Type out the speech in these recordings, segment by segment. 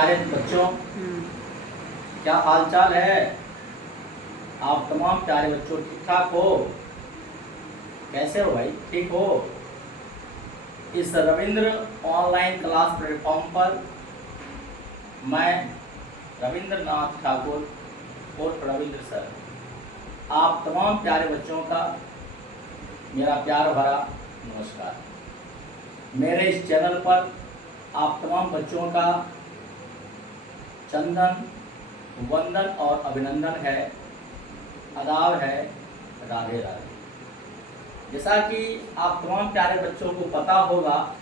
प्यारे बच्चों, क्या हाल चाल है। आप तमाम प्यारे बच्चों ठीक ठाक हो? कैसे हो भाई, ठीक हो? इस रविंद्र ऑनलाइन क्लास प्लेटफॉर्म पर मैं रविंद्रनाथ ठाकुर और रविंद्र सर आप तमाम प्यारे बच्चों का मेरा प्यार भरा नमस्कार। मेरे इस चैनल पर आप तमाम बच्चों का चंदन वंदन और अभिनंदन है, आदाब है, राधे राधे। जैसा कि आप तमाम प्यारे बच्चों को पता होगा,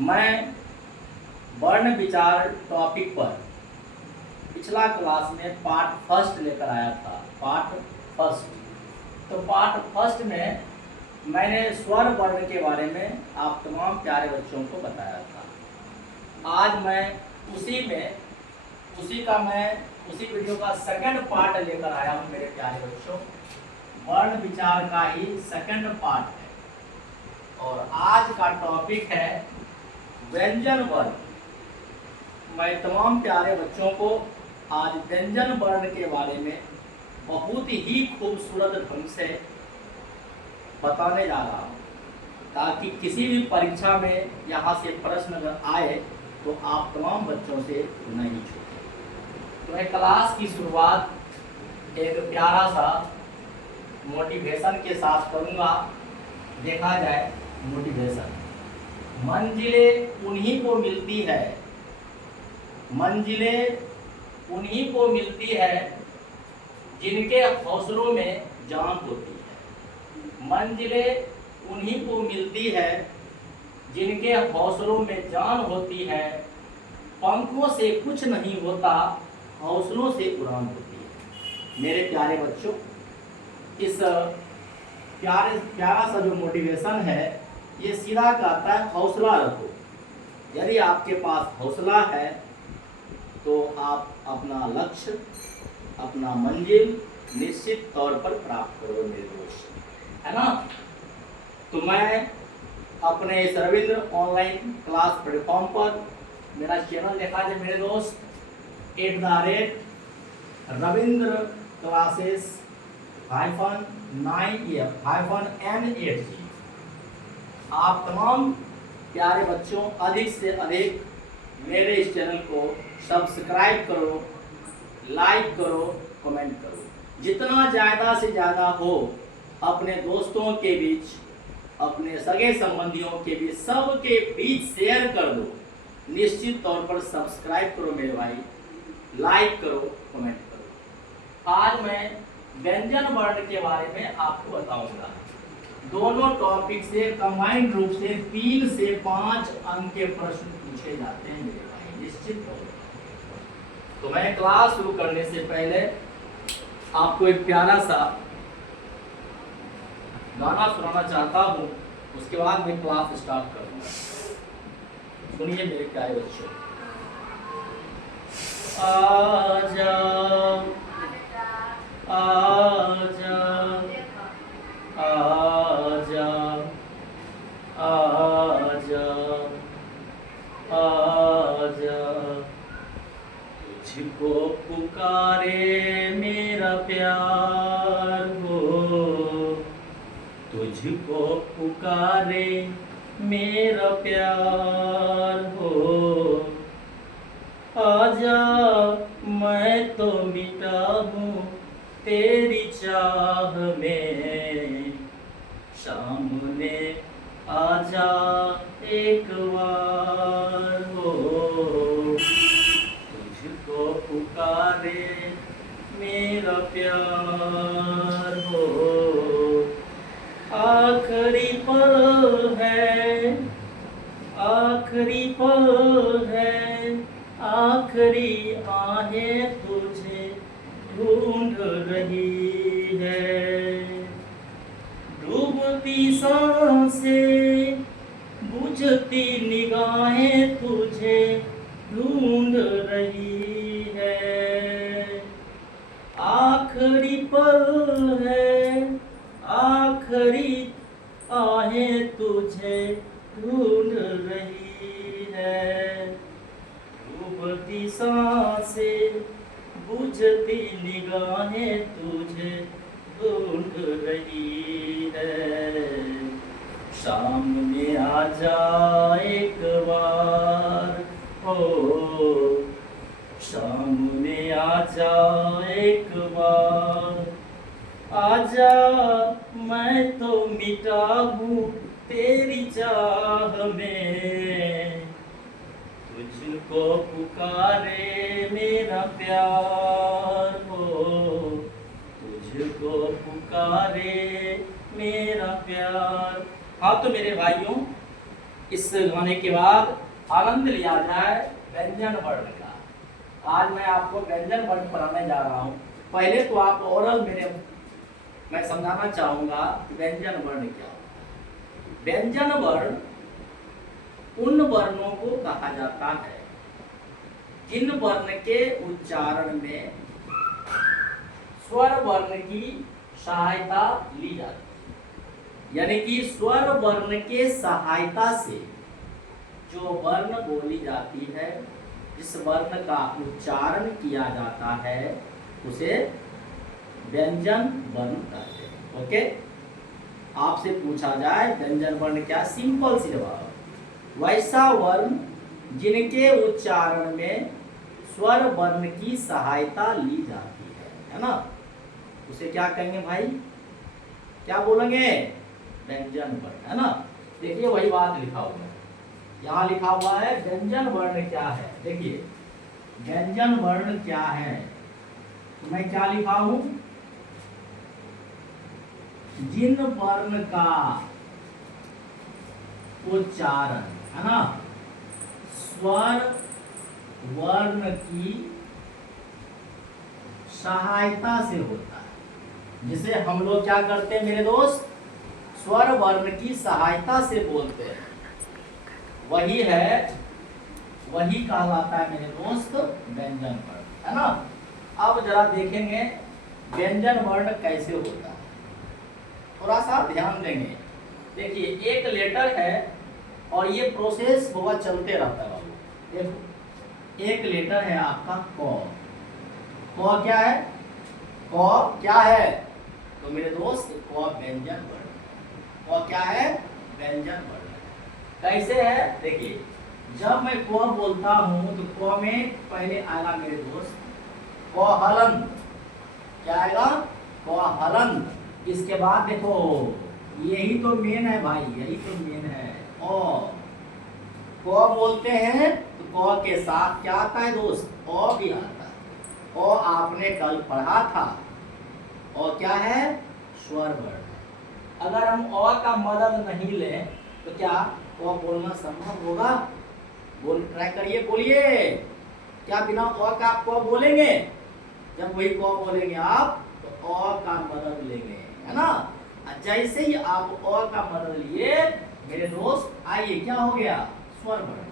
मैं वर्ण विचार टॉपिक पर पिछला क्लास में पार्ट फर्स्ट लेकर आया था। पार्ट फर्स्ट में मैंने स्वर वर्ण के बारे में आप तमाम प्यारे बच्चों को बताया था। आज मैं उसी वीडियो का सेकंड पार्ट लेकर आया हूँ मेरे प्यारे बच्चों। वर्ण विचार का ही सेकंड पार्ट है और आज का टॉपिक है व्यंजन वर्ण। मैं तमाम प्यारे बच्चों को आज व्यंजन वर्ण के बारे में बहुत ही खूबसूरत ढंग से बताने जा रहा हूँ, ताकि किसी भी परीक्षा में यहाँ से प्रश्न अगर आए तो आप तमाम बच्चों से नहीं छूटे। तो मैं क्लास की शुरुआत एक प्यारा सा मोटिवेशन के साथ करूँगा। देखा जाए मोटिवेशन। मंजिलें उन्हीं को मिलती है, मंजिलें उन्हीं को मिलती है जिनके हौसलों में जान होती है। मंजिलें उन्हीं को मिलती है जिनके हौसलों में जान होती है। पंखों से कुछ नहीं होता, हौसलों से उड़ान होती है। मेरे प्यारे बच्चों, इस प्यारा सा जो मोटिवेशन है, ये सीधा कहता है हौसला रखो। यदि आपके पास हौसला है तो आप अपना लक्ष्य, अपना मंजिल निश्चित तौर पर प्राप्त करोगे मेरे दोस्त, है ना। तो मैं अपने इस रविंद्र ऑनलाइन क्लास प्लेटफॉर्म पर मेरा चैनल देखा जाए मेरे दोस्त @रविंद्र क्लासेस -9F-N8G। आप तमाम प्यारे बच्चों अधिक से अधिक मेरे इस चैनल को सब्सक्राइब करो, लाइक करो, कमेंट करो। जितना ज़्यादा से ज़्यादा हो अपने दोस्तों के बीच, अपने सगे संबंधियों के बीच, सबके बीच शेयर कर दो। निश्चित तौर पर सब्सक्राइब करो मेरे भाई, लाइक करो, कमेंट करो। आज मैं व्यंजन वर्ण के बारे में आपको बताऊंगा। दोनों टॉपिक से कंबाइंड रूप से 3 से 5 अंक के प्रश्न पूछे जाते हैं मेरे भाई, निश्चित तौर पर। तो मैं क्लास शुरू करने से पहले आपको एक प्यारा सा गाना सुनाना चाहता हूँ, उसके बाद मैं क्लास स्टार्ट करूंगा। सुनिए मेरे प्यारे बच्चों। आजा आजा आजा आजा आजा, तुझको पुकारे मेरा प्यार हो, तुझको पुकारे मेरा प्यार हो। आजा मैं तो मिटा हूँ तेरी चाह में, सामने आजा एक बार हो, तुझको पुकारे मेरा प्यार हो। आखिरी पल है, आखिरी पल है, आखिरी आहें तुझे ढूंढ रही है। डूबती सांसें, बुझती निगाहें तुझे ढूंढ रही है। आखिरी पल है, आखिरी आहें तुझे ढूंढ रही है। डूबती सांसें बुझती निगाहें तुझे ढूंढ रही है। सामने आ जा एक बार, ओ सामने आ जा एक बार, आजा मैं तो मिटा हूँ तेरी चाह में, तुझको पुकारे मेरा प्यार हो, तुझको पुकारे मेरा प्यार। हाँ तो मेरे भाइयों, इस गाने के बाद आनंद लिया जाए व्यंजन वर्ण का। आज मैं आपको व्यंजन वर्ण पढ़ाने जा रहा हूँ। पहले तो आप ओरल मैं समझाना चाहूंगा व्यंजन वर्ण क्या होता है। व्यंजन वर्ण उन वर्णों को कहा जाता है जिन वर्ण के उच्चारण में स्वर वर्ण की सहायता ली जाती है। यानी कि स्वर वर्ण के सहायता से जो वर्ण बोली जाती है, जिस वर्ण का उच्चारण किया जाता है, उसे व्यंजन वर्ण कहते हैं। ओके, आपसे पूछा जाए व्यंजन वर्ण क्या, सिंपल सी जवाब, वैसा वर्ण जिनके उच्चारण में स्वर वर्ण की सहायता ली जाती है ना, उसे क्या कहेंगे भाई, क्या बोलेंगे, व्यंजन वर्ण, है ना। देखिए वही बात लिखा हुआ है, यहाँ लिखा हुआ है व्यंजन वर्ण क्या है। देखिए व्यंजन वर्ण क्या है, तो मैं क्या लिखा हूं, जिन वर्ण का उच्चारण, है ना, स्वर वर्ण की सहायता से होता है। जिसे हम लोग क्या करते हैं मेरे दोस्त, स्वर वर्ण की सहायता से बोलते हैं, वही है, वही कहलाता है मेरे दोस्त व्यंजन वर्ण, है ना। अब जरा देखेंगे व्यंजन वर्ण कैसे होता है, थोड़ा सा ध्यान देंगे। देखिए एक लेटर है और ये प्रोसेस होगा, चलते रहता है। देखो एक लेटर है आपका क, क क्या है, क क्या है, तो मेरे दोस्त क व्यंजन वर्ण, क क्या है, व्यंजन वर्ण। कैसे है, देखिए जब मैं क बोलता हूं तो क में पहले आएगा मेरे दोस्त क हलंत, क्या आएगा, क हलंत। इसके बाद देखो यही तो मेन है भाई, यही तो मेन है, ओ क बोलते हैं तो क के साथ क्या आता है दोस्त, ओ भी आता है। ओ आपने कल पढ़ा था, ओ क्या है, स्वर वर्ण। अगर हम ओ का मदद नहीं लें तो क्या ओ बोलना संभव होगा, बोल ट्राई करिए, बोलिए, क्या बिना ओ का आप को बोलेंगे, जब वही को बोलेंगे आप तो ओ का मदद लेंगे, है ना। जैसे ही आप ओ का मदद लिए मेरे दोस्त, आइए क्या हो गया, स्वर वर्ण।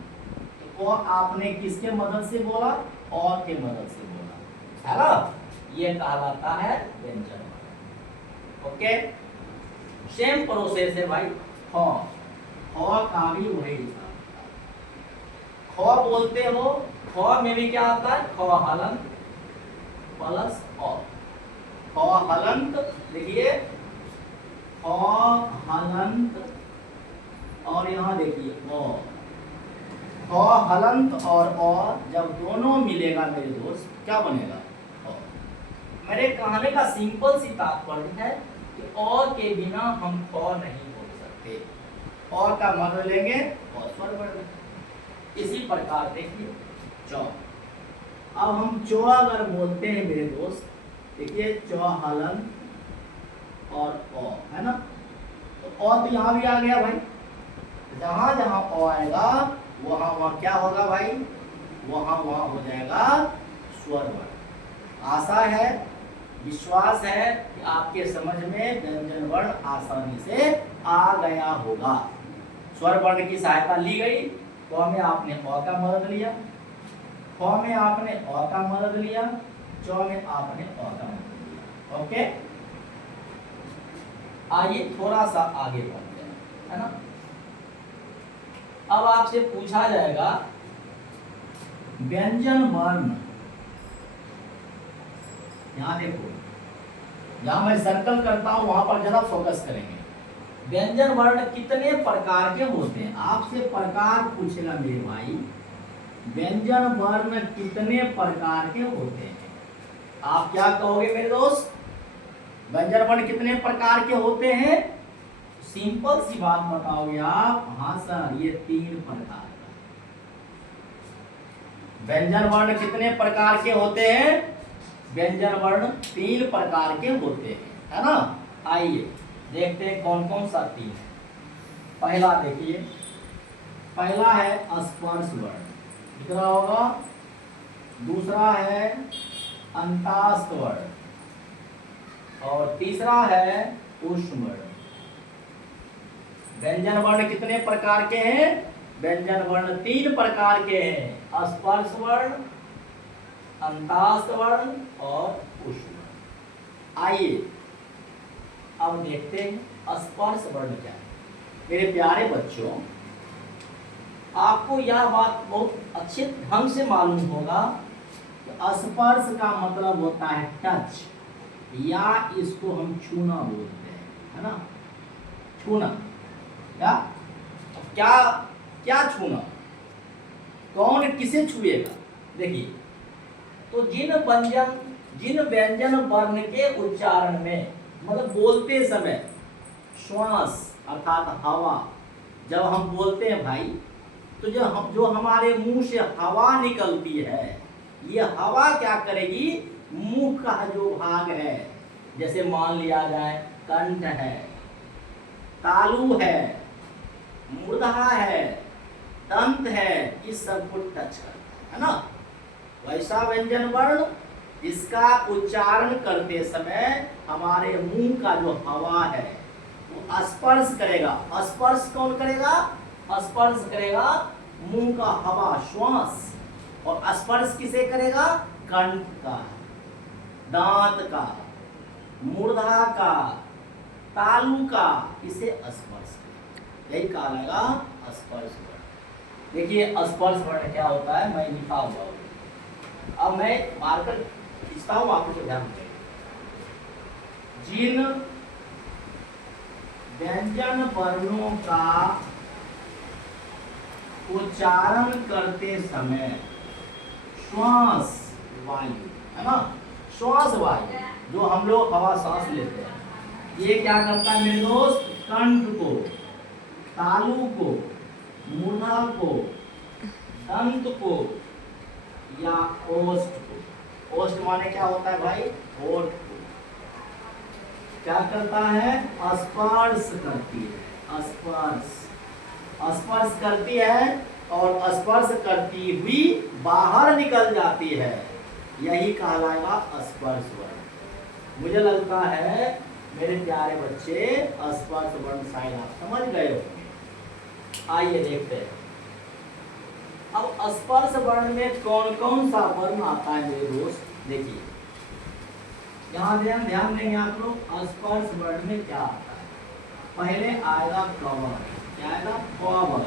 तो ओ आपने किसके मदद से बोला, ओ के मदद से बोला, है ना, ये कहलाता है व्यंजन वर्ण। ओके, सेम प्रोसेस है भाई, ख, ख का भी वही, ख बोलते हो, ख में भी क्या आता है, ख हलंत प्लस ओ, ख हलंत, देखिए ख हलंत, और यहाँ देखिए ओ, ख हलंत और ओ जब दोनों मिलेगा मेरे दोस्त क्या बनेगा, ओ। मेरे कहने का सिंपल सी तात्पर्य है कि ओ के बिना हम ख नहीं बोल सकते, ओ का मदद लेंगे और स्वर वर्ण। इसी प्रकार देखिए चौ, अब हम चौ अगर बोलते हैं मेरे दोस्त, देखिए चौ हलंत और ओ, है ना, तो ओ तो यहाँ भी आ गया भाई, जहां जहां ओ आएगा वहां वहां क्या होगा भाई, वहां वहां हो जाएगा स्वर वर्ण। आशा है, विश्वास है कि आपके समझ में व्यंजन वर्ण आसानी से आ गया होगा। स्वर वर्ण की सहायता ली गई, क में आपने ओ का मदद लिया, ख में आपने ओ का मदद लिया, चौ में आपने ओ का मदद लिया। ओके, आइए थोड़ा सा आगे बढ़ते हैं, है ना। अब आपसे पूछा जाएगा व्यंजन वर्ण, यहां देखो, जहां मैं सर्कल करता हूं वहां पर जरा फोकस करेंगे। व्यंजन वर्ण कितने प्रकार के होते हैं? आपसे प्रकार पूछेगा मेरे भाई, व्यंजन वर्ण कितने प्रकार के होते हैं? आप क्या कहोगे मेरे दोस्त? व्यंजन वर्ण कितने प्रकार के होते हैं? सिंपल सी बात बताओगे आप, हाँ सर ये 3 प्रकार का। व्यंजन वर्ण कितने प्रकार के होते हैं? व्यंजन वर्ण 3 प्रकार के होते हैं, है ना। आइए देखते हैं कौन कौन सा 3 है। पहला देखिए, पहला है स्पर्श वर्ण, दिख रहा होगा। दूसरा है अंतस्थ वर्ण, और तीसरा है ऊष्म वर्ण। व्यंजन वर्ण कितने प्रकार के हैं? व्यंजन वर्ण 3 प्रकार के हैं, स्पर्श वर्ण, अंतस्थ वर्ण और ऊष्म वर्ण। आइए अब देखते हैं स्पर्श वर्ण क्या है। मेरे प्यारे बच्चों, आपको यह बात बहुत अच्छे ढंग से मालूम होगा कि स्पर्श का मतलब होता है टच, या इसको हम छूना बोलते हैं, है ना। छूना, क्या क्या क्या छूना? कौन किसे छुएगा? देखिए, तो जिन व्यंजन वर्ण के उच्चारण में, मतलब बोलते समय श्वास अर्थात हवा, जब हम बोलते हैं भाई, तो जो हमारे मुंह से हवा निकलती है, ये हवा क्या करेगी? मुंह का जो भाग है, जैसे मान लिया जाए कंठ है, तालु है, मूर्धा है, दंत है, इस सब को टच करता है ना। वैसा व्यंजन वर्ण इसका उच्चारण करते समय हमारे मुंह का जो हवा है वो स्पर्श करेगा। स्पर्श कौन करेगा? स्पर्श करेगा मुंह का हवा, श्वास। और स्पर्श किसे करेगा? कंठ का, दांत का, मूर्धा का, तालु का, इसे स्पर्श करेगा। यही कहा जाएगा स्पर्श वर्ण। देखिए स्पर्श वर्ण क्या होता है, मैं लिखा हुआ हूं, अब मैं मार्कर खींचता हूं, आप लोग ध्यान दें। जिन व्यंजन वर्णों का उच्चारण करते समय श्वास वायु, है ना, श्वास वायु जो हम लोग हवा सांस लेते हैं, ये क्या करता है मेरे दोस्त? कंठ को, तालु को, मूर्धा को, दंत को या ओष्ठ को, ओष्ठ माने क्या होता है भाई? होठ को, क्या करता है? स्पर्श करती है। स्पर्श करती है, और स्पर्श करती हुई बाहर निकल जाती है, यही कहलाएगा स्पर्श वर्ण। मुझे लगता है मेरे प्यारे बच्चे स्पर्श वर्ण शायद आप समझ गए होंगे। आइए देखते हैं अब स्पर्श वर्ण में कौन कौन सा वर्ण आता है मेरे दोस्त। देखिए यहाँ ध्यान देंगे आप लोग, स्पर्श वर्ण में क्या आता है। पहले आएगा क वर्ण, क्या आएगा? क वर्ण।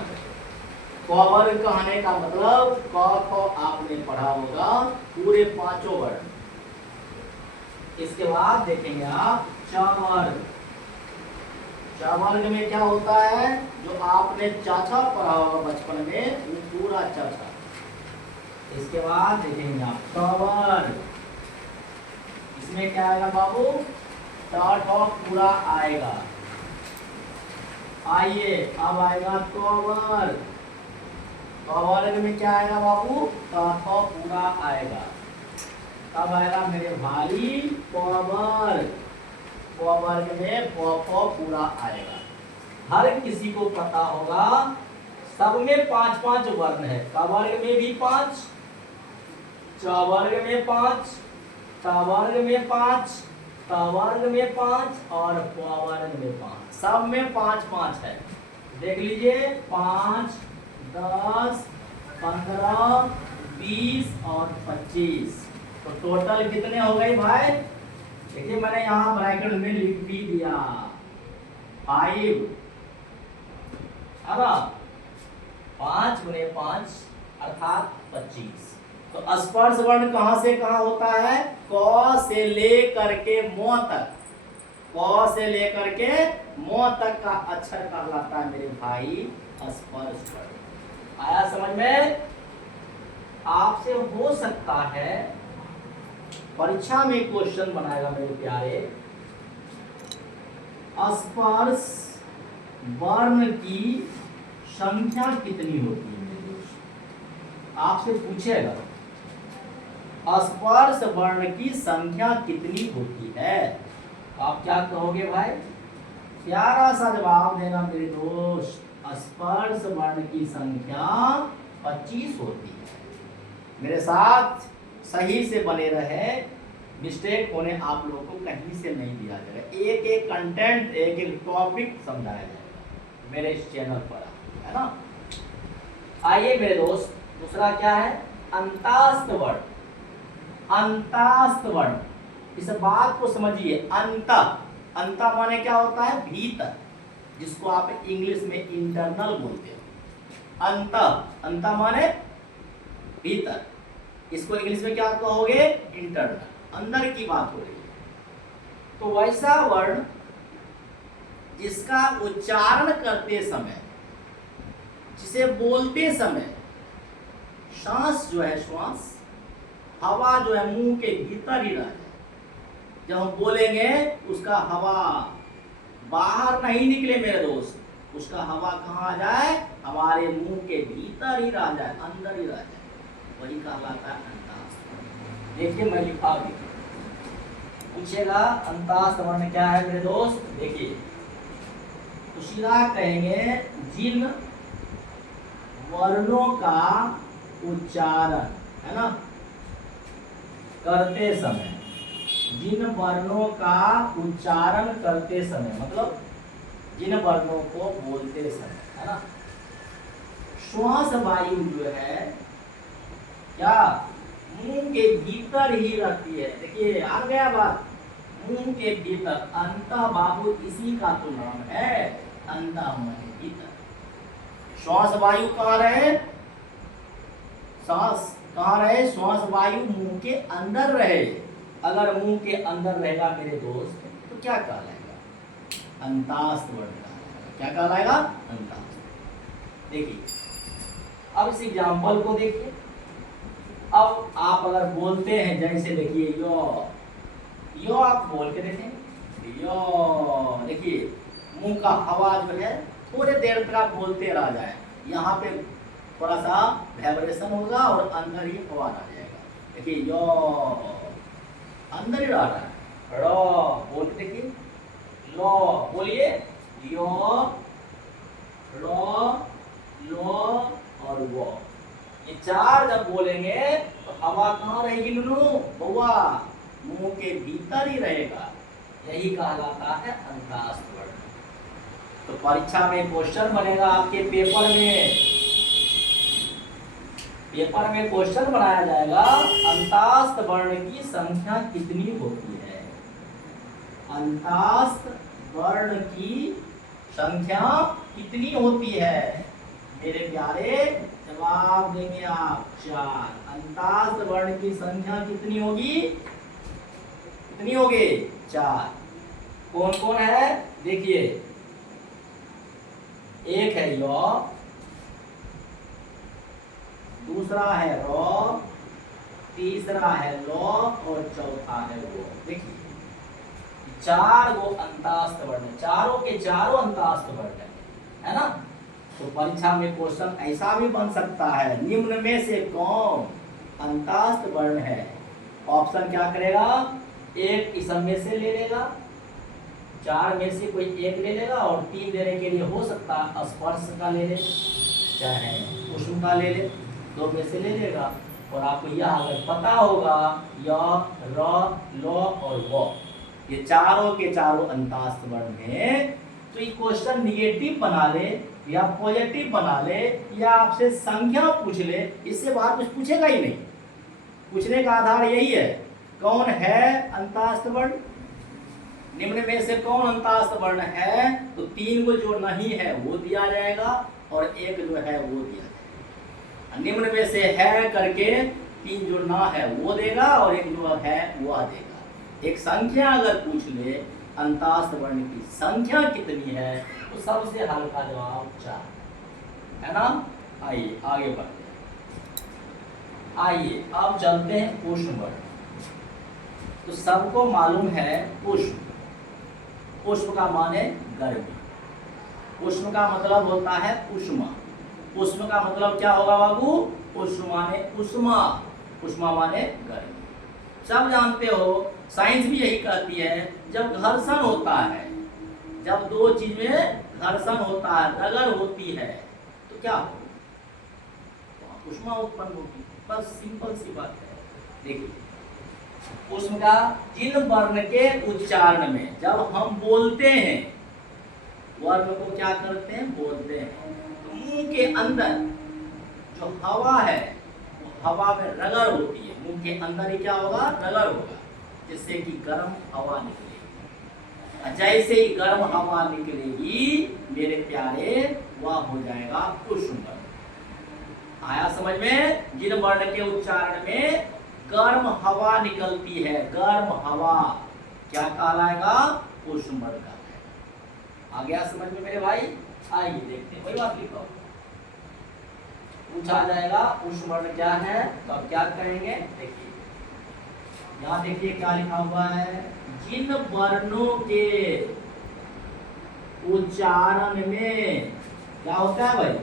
क वर्ण कहने का मतलब क ख आपने पढ़ा होगा, पूरे 5 वर्ण। इसके बाद देखेंगे आप च वर्ग। च वर्ग में क्या होता है? जो आपने चाचा पढ़ा होगा बचपन में, वो पूरा चाचा। इसके बाद देखेंगे आप ट वर्ग, इसमें क्या आएगा बाबू? ट पूरा आएगा। आइए अब आएगा क वर्ग। क वर्ग में क्या आएगा बाबू? ट पूरा आएगा। तब आएगा मेरे भाई प वर्ग। प वर्ग में प पूरा आएगा। हर किसी को पता होगा, सब में 5-5 वर्ण है। क वर्ग में भी 5, च वर्ग में 5, ट वर्ग में 5, त वर्ग में 5 और प वर्ग में 5, सब में 5-5 है। देख लीजिए 5, 10, 15, 20 और 25, तो टोटल कितने हो गए भाई? देखिए मैंने यहाँ ब्रैकेट में लिख भी दिया 5, है ना, 5 गुने 5 अर्थात 25। तो स्पर्श वर्ण कहां से कहां होता है? क से लेकर के म तक, क से लेकर के म तक का अक्षर कहलाता है मेरे भाई स्पर्श वर्ण। आया समझ में? आपसे हो सकता है परीक्षा में क्वेश्चन बनाएगा मेरे प्यारे, स्पर्श वर्ण की संख्या कितनी होती है मेरे दोस्त? आपसे पूछेगा स्पर्श वर्ण की संख्या कितनी होती है, आप क्या कहोगे भाई? प्यारा सा जवाब देना मेरे दोस्त, स्पर्श वर्ण की संख्या 25 होती है। मेरे साथ सही से बने रहे, मिस्टेक होने आप लोगों को कहीं से नहीं दिया जाएगा। एक एक कंटेंट, एक एक टॉपिक समझाया जाएगा मेरे इस चैनल पर, है ना। आइए मेरे दोस्त, दूसरा क्या है? अंतास्त वर्ण। अंतास्त वर्ण, इस बात को समझिए। अंत, अंत माने क्या होता है? भीतर, जिसको आप इंग्लिश में इंटरनल बोलते हो। अंत, अंत माने भीतर, इसको इंग्लिश में क्या कहोगे? इंटरनल, अंदर की बात हो रही है। तो वैसा वर्ण जिसका उच्चारण करते समय, जिसे बोलते समय सांस जो है, श्वास, हवा जो है मुंह के भीतर ही रह जाए। जब हम बोलेंगे उसका हवा बाहर नहीं निकले मेरे दोस्त, उसका हवा कहाँ आ जाए? हमारे मुंह के भीतर ही रह जाए, अंदर ही रह जाए, वही कहलाता है अंतास्त। देखिए मैं लिखा भी, पूछेगा अंतास्त वर्ण क्या है मेरे दोस्त? देखिए तो सीधा कहेंगे, जिन वर्णों का उच्चारण, है ना, करते समय, जिन वर्णों का उच्चारण करते समय, मतलब जिन वर्णों को बोलते समय, है ना, श्वास वायु जो है क्या मुंह के भीतर ही रहती है। देखिए आ गया बात, मुंह के भीतर। अंत बाबू इसी का तो नाम है, अंत माने भीतर। श्वास वायु कहाँ रहे? सांस कहाँ रहे? श्वास वायु मुंह के अंदर रहे। अगर मुंह के अंदर रहेगा मेरे दोस्त तो क्या कहलाएगा? अंतास्त वर्ण कहलाएगा। क्या कहलाएगा? अंतास्त। देखिए अब इस एग्जाम्पल को देखिए। अब आप अगर बोलते हैं, जैसे देखिए यो, यो आप बोल के देखें, यो, देखिए मुंह का हवा जो है थोड़े देर तक आप बोलते रह जाए, यहाँ पे थोड़ा सा वाइब्रेशन होगा और अंदर ही हवा आ जाएगा। देखिए यो, अंदर ही रह रहा है। रो बोल के देखिए, लो बोलिए, यो, लो, लो और वो, ये चार जब बोलेंगे तो हवा कहाँ रहेगी नुनू? बउआ मुंह के भीतर ही रहेगा, यही कहलाता है अंतास्त वर्ण। तो परीक्षा में क्वेश्चन बनेगा आपके पेपर में, पेपर में क्वेश्चन बनाया जाएगा, अंतास्त वर्ण की संख्या कितनी होती है? अंतास्त वर्ण की संख्या कितनी होती है मेरे प्यारे? जवाब देंगे आप 4। अंतास्त वर्ण की संख्या कितनी होगी? कितनी होगी? 4। कौन कौन है? देखिए एक है यो, दूसरा है रो, तीसरा है लो और चौथा है वो। देखिए 4 गो अंतास्त वर्ण, चारों के चारों अंतास्त वर्ण है ना। तो परीक्षा में क्वेश्चन ऐसा भी बन सकता है, निम्न में से कौन अंतास्त वर्ण है? ऑप्शन क्या करेगा? एक इसम में से ले लेगा, 4 में से कोई एक ले लेगा और 3 देने के लिए हो सकता है स्पर्श का ले ले, चाहे कुसुम का ले ले, 2 में से ले लेगा। और आपको यह अगर पता होगा य, र, लो और वो, ये चारों के चारों अंतास्त वर्ण हैं, तो ये क्वेश्चन निगेटिव बना ले या पॉजिटिव बना ले या आपसे संख्या पूछ ले, इससे बाहर कुछ पूछेगा ही नहीं। पूछने का आधार यही है, कौन है अंतास्त वर्ण, निम्न में से कौन अंतास्त वर्ण है? तो 3 को जो नहीं है वो दिया जाएगा और एक जो है वो दिया जाएगा। निम्न में से है करके 3 जो ना है वो देगा और एक जो है वह देगा। एक संख्या अगर पूछ ले अंतास्त वर्ण की संख्या कितनी है तो सबसे हल्का जवाब 4 है ना। आइए आगे बढ़ते हैं। आइए अब चलते हैं पुष्प वर्ण। तो सबको मालूम है पुष्प, पुष्प का माने गर्मी, पुष्प का मतलब होता है उष्मा। उष्मा का मतलब क्या होगा बाबू? उष्मा माने उष्मा, उष्मा माने गर्मी। सब जानते हो साइंस भी यही कहती है जब घर्षण होता है, जब दो चीज में घर्षण होता है, रगड़ होती है तो क्या होगा? उष्मा उत्पन्न होगी। बस सिंपल सी बात है। देखिए उष्मा का जिन वर्ण के उच्चारण में जब हम बोलते हैं, वर्ण को क्या करते हैं? बोलते हैं। तो मुंह के अंदर जो हवा है वो हवा में रगड़ होती है, मुंह के अंदर ही क्या होगा? रगड़ होगा, जिससे कि गर्म हवा निकलेगी। जैसे ही गर्म हवा निकलेगी मेरे प्यारे, वह हो जाएगा उष्ण वर्ण। आया समझ में? जिन वर्ण के उच्चारण में गर्म हवा निकलती है, गर्म हवा क्या कहलाएगा? उष्ण वर्ण कहलाएगा। आ गया समझ में मेरे भाई? आइए देखते हैं। कोई बात लिखो, पूछा जाएगा उष्ण वर्ण क्या है तो अब क्या कहेंगे? देखिए यहाँ देखिए क्या लिखा हुआ है, जिन वर्णों के उच्चारण में क्या होता है भाई?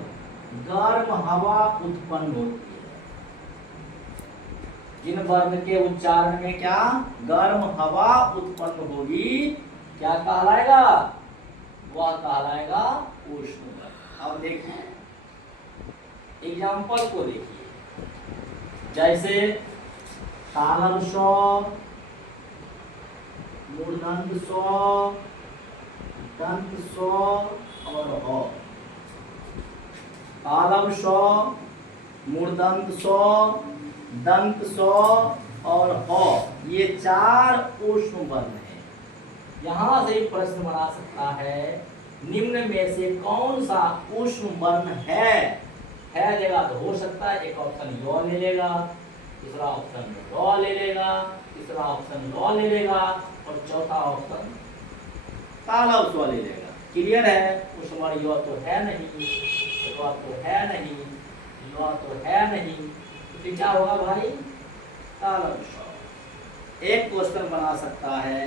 गर्म हवा उत्पन्न होती है। जिन वर्ण के उच्चारण में क्या? गर्म हवा उत्पन्न होगी, क्या कहलाएगा? वह कहलाएगा उष्ण वर्ण। अब देखिए एग्जाम्पल को देखिए, जैसे तालव सौ, मूर्धन्य सौ, दंत सौ और हो। तालव सौ, मूर्धन्य सौ, दंत सौ और हो, ये 4 उष्ण वर्ण है। यहां से प्रश्न बना सकता है निम्न में से कौन सा उष्ण वर्ण है देगा तो हो सकता है एक ऑप्शन यो ले लेगा, दूसरा ऑप्शन रो ले लेगा, तीसरा ऑप्शन लो ले लेगा और चौथा ऑप्शन तालव सौ ले लेगा। क्लियर है? उष्ण वर्ण यो तो है नहीं, रो तो है नहीं, यो तो है नहीं, तो क्या होगा भाई? तालव सौ। एक क्वेश्चन बना सकता है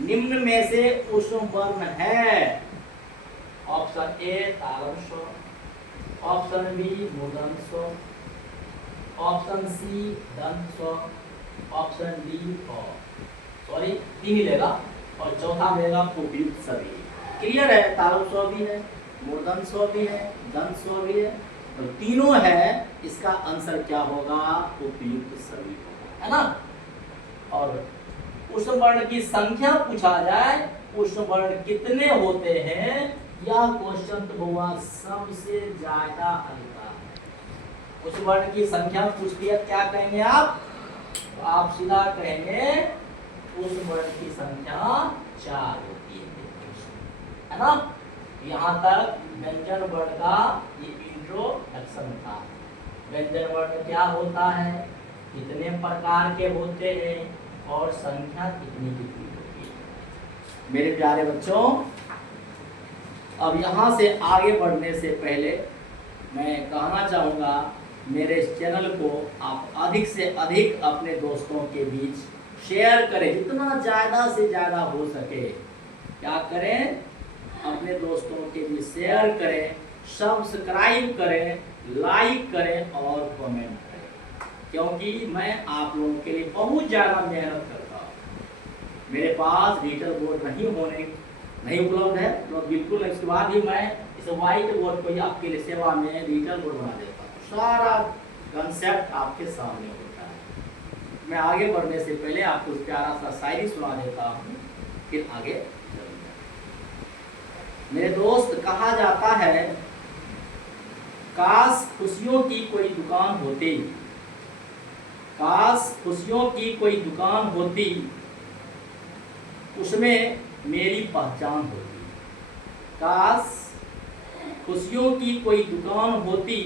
निम्न में से उष्ण वर्ण है, ऑप्शन ए तालव सौ, ऑप्शन बी मूर्धन्य सौ, ऑप्शन सी दंत सौ, ऑप्शन डी हो। सॉरी 3 ही लेगा और चौथा मिलेगा उपयुक्त सभी। क्लियर है? तालव सौ भी है, मूर्धन्य सौ भी है, दंत सौ भी है, तो तीनों है। इसका आंसर क्या होगा? उपयुक्त सभी होगा, है ना। और उष्ण वर्ण की संख्या पूछा जाए, उष्ण वर्ण कितने होते हैं, यह क्वेश्चन तो हुआ सबसे ज्यादा हल्का है। उष्ण वर्ण की संख्या पूछ दिया, क्या कहेंगे आप? तो आप सीधा कहेंगे उष्ण वर्ण की संख्या 4 होती है ना। यहाँ तक व्यंजन वर्ण का ये इंट्रोडक्शन था। व्यंजन वर्ण क्या होता है, कितने प्रकार के होते हैं और संख्या कितनी कितनी होती है। मेरे प्यारे बच्चों, अब यहाँ से आगे बढ़ने से पहले मैं कहना चाहूँगा मेरे इस चैनल को आप अधिक से अधिक अपने दोस्तों के बीच शेयर करें, जितना ज़्यादा से ज़्यादा हो सके। क्या करें? अपने दोस्तों के बीच शेयर करें, सब्सक्राइब करें, लाइक करें और कमेंट करें, क्योंकि मैं आप लोगों के लिए बहुत ज़्यादा मेहनत करता हूँ। मेरे पास डिजिटल बोर्ड नहीं उपलब्ध है तो बिल्कुल इसके बाद भी मैं इस व्हाइट बोर्ड को ही आपके लिए सेवा में डिजिटल बोर्ड बना देता हूँ। सारा कंसेप्ट आपके सामने होता है। मैं आगे बढ़ने से पहले आपको प्यारा सा शायरी सुना देता हूँ, फिर आगे चलूँगा। मेरे दोस्त, कहा जाता है काश खुशियों की कोई दुकान होती, काश खुशियों की कोई दुकान होती, उसमें मेरी पहचान होती। काश खुशियों की कोई दुकान होती,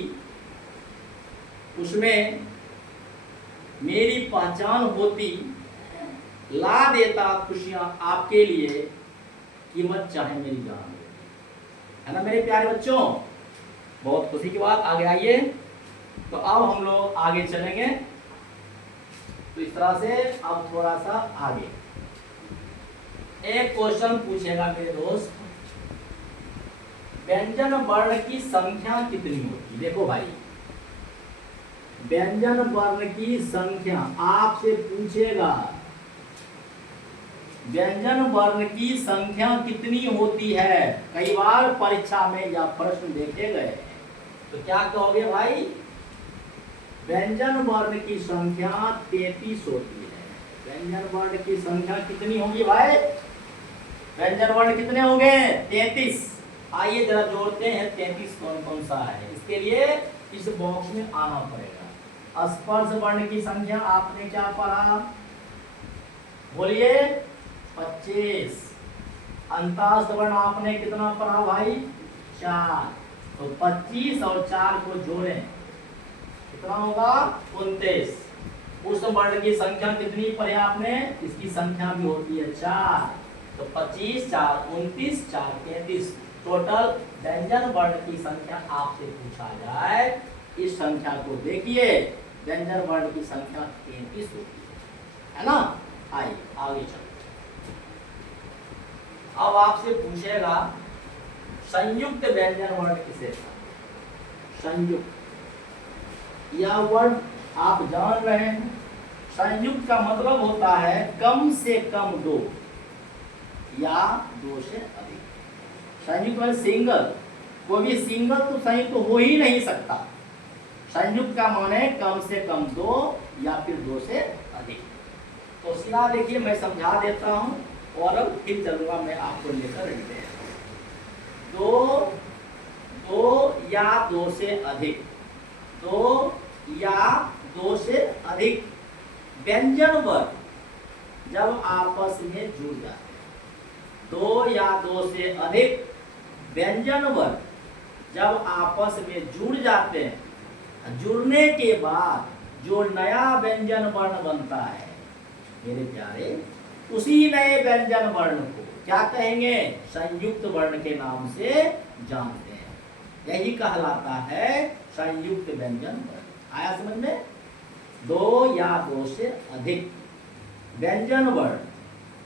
उसमें मेरी पहचान होती, ला देता खुशियां आपके लिए, कीमत चाहे मेरी जान। है ना मेरे प्यारे बच्चों, बहुत खुशी की बात। आगे आइए, तो अब हम लोग आगे चलेंगे। तो इस तरह से अब थोड़ा सा आगे एक क्वेश्चन पूछेगा मेरे दोस्त, व्यंजन वर्ण की संख्या कितनी होती? देखो भाई, व्यंजन वर्ण की संख्या आपसे पूछेगा, व्यंजन वर्ण की संख्या कितनी होती है? कई बार परीक्षा में यह प्रश्न देखे गए। तो क्या कहोगे भाई? व्यंजन वर्ण की संख्या 33 होती है। व्यंजन वर्ण की संख्या कितनी होगी भाई? व्यंजन वर्ण कितने होंगे? 33। आइए जरा जोड़ते हैं 33 कौन कौन सा है। इसके लिए इस बॉक्स में आना पड़ेगा। स्पर्श वर्ण की संख्या आपने क्या पढ़ा? बोलिए 25। अंतस्थ वर्ण आपने कितना पढ़ा भाई? 4। तो 25 और 4 को जोड़ें, कितना होगा? 29। उस वर्ण की संख्या कितनी पढ़े आपने? इसकी संख्या भी होती है 4। तो 25 4 29 4 33। टोटल व्यंजन वर्ण की संख्या आपसे पूछा जाए, इस संख्या को देखिए, व्यंजन वर्ण की संख्या 33 होती है ना। आइए आगे चलो। अब आपसे पूछेगा संयुक्त व्यंजन वर्ण किसे? संयुक्त, यह वर्ड आप जान रहे हैं। संयुक्त का मतलब होता है कम से कम 2 या 2 से अधिक। संयुक्त में सिंगल, कोई भी सिंगल तो संयुक्त तो हो ही नहीं सकता। संयुक्त का माने कम से कम 2 या फिर 2 से अधिक। तो सीधा देखिए, मैं समझा देता हूँ और अब फिर चलूंगा मैं आपको लेकर। 2 या 2 से अधिक, 2 या 2 से अधिक व्यंजन वर्ण जब आपस में जुड़ जाते हैं। 2 या 2 से अधिक व्यंजन वर्ण जब आपस में जुड़ जाते हैं, जुड़ने के बाद जो नया व्यंजन वर्ण बनता है मेरे प्यारे, उसी नए व्यंजन वर्ण को क्या कहेंगे? संयुक्त वर्ण के नाम से जानते हैं। यही कहलाता है संयुक्त व्यंजन वर्ण। आया समझ में? 2 या 2 से अधिक व्यंजन वर्ण